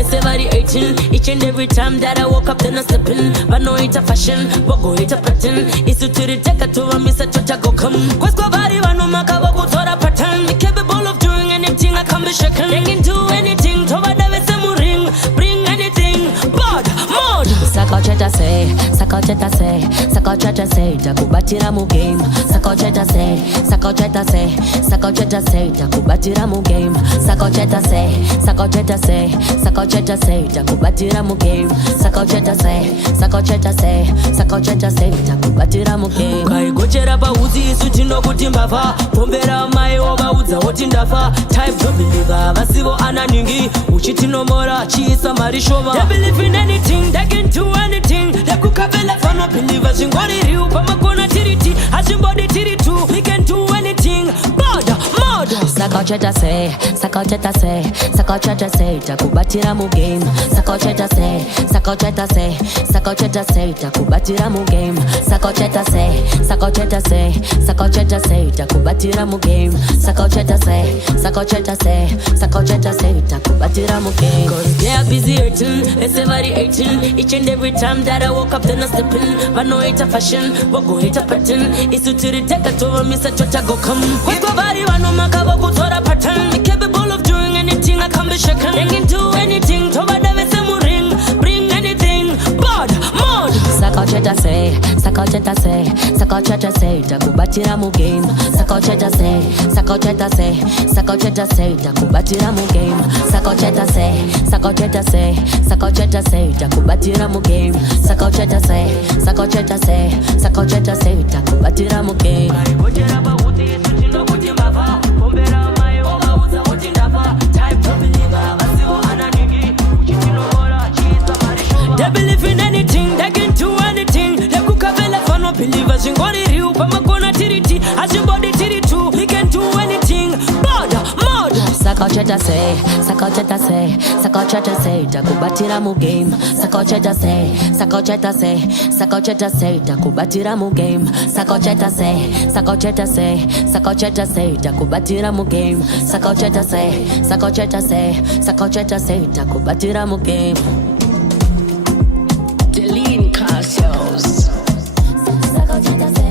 it's a variation. Each and every time that I woke up, then I'm slipping. But no, it's a fashion, but go it's a pattern. It's to the take to a miss a chocha go come. Quest go body, one no maka go to a pattern. Me capable of doing anything, I can be shaken. They can do anything, to a davis a ring. Bring anything, bad, mud. Sakocheta say, sakocheta say, sakocheta say, takubatira mu game. Sakocheta say, sakocheta say, sakocheta say, takubatira mu game. Sakocheta say, sakocheta say, sakocheta say, takubatira mu game. Sakocheta say, sakocheta say, sakocheta say, takubatira mu game. Kai gochera pa uzi isuti no kutimbafa. Pombera mai oba uza otindafa. Type to believe basivo ananingi. Uchiti no mora chisa marishova. They believe in anything, they can do anything. They cook a bella for no believers. In God you pamakona tiriti. Ajimbody tiritu. We can do anything. Murder, murder. Sakocheta say, sakocheta say, sakocheta say, takubatira mu game. Sakocheta say, sakocheta say, sakocheta say, takubatira mu game. Sakocheta say, sakocheta say, sakocheta say, takubatira mu game. Sakocheta say, sakocheta say, sakocheta say, takubatira mu game. Cause they are busy hurting, it's a variation. Each and every time that I woke up, then I'm slipping. But no, it's a fashion, but go it's a pattern. It's to the take a tour, miss a chocha go come. Quick go body, one no maka go to a pattern. Me capable of doing anything, I can be shaken. They can do anything, to a davis a ring. Bring anything, bad, mud. Sakocheta say, sakocheta say, sakocheta say, takubatira mu game. Sakocheta say, sakocheta say, sakocheta say, takubatira mu game. Sakocheta say, sakocheta say, sakocheta say, takubatira mu game. Sakocheta say, sakocheta say, sakocheta say, takubatira mu game. They believe in anything, they can do anything. They cook a bella for no believers. In God you pamakona tiriti. Ajimbody tiritu. We can do anything. Bad, mud. Sakocheta say, sakocheta say, sakocheta say, takubatira mu game. Sakocheta say, sakocheta say, sakocheta say, takubatira mu game. Sakocheta say, sakocheta say, sakocheta say, takubatira mu game. Sakocheta say, sakocheta say, sakocheta say, takubatira mu game. Deline Cassios. Sakocheta say.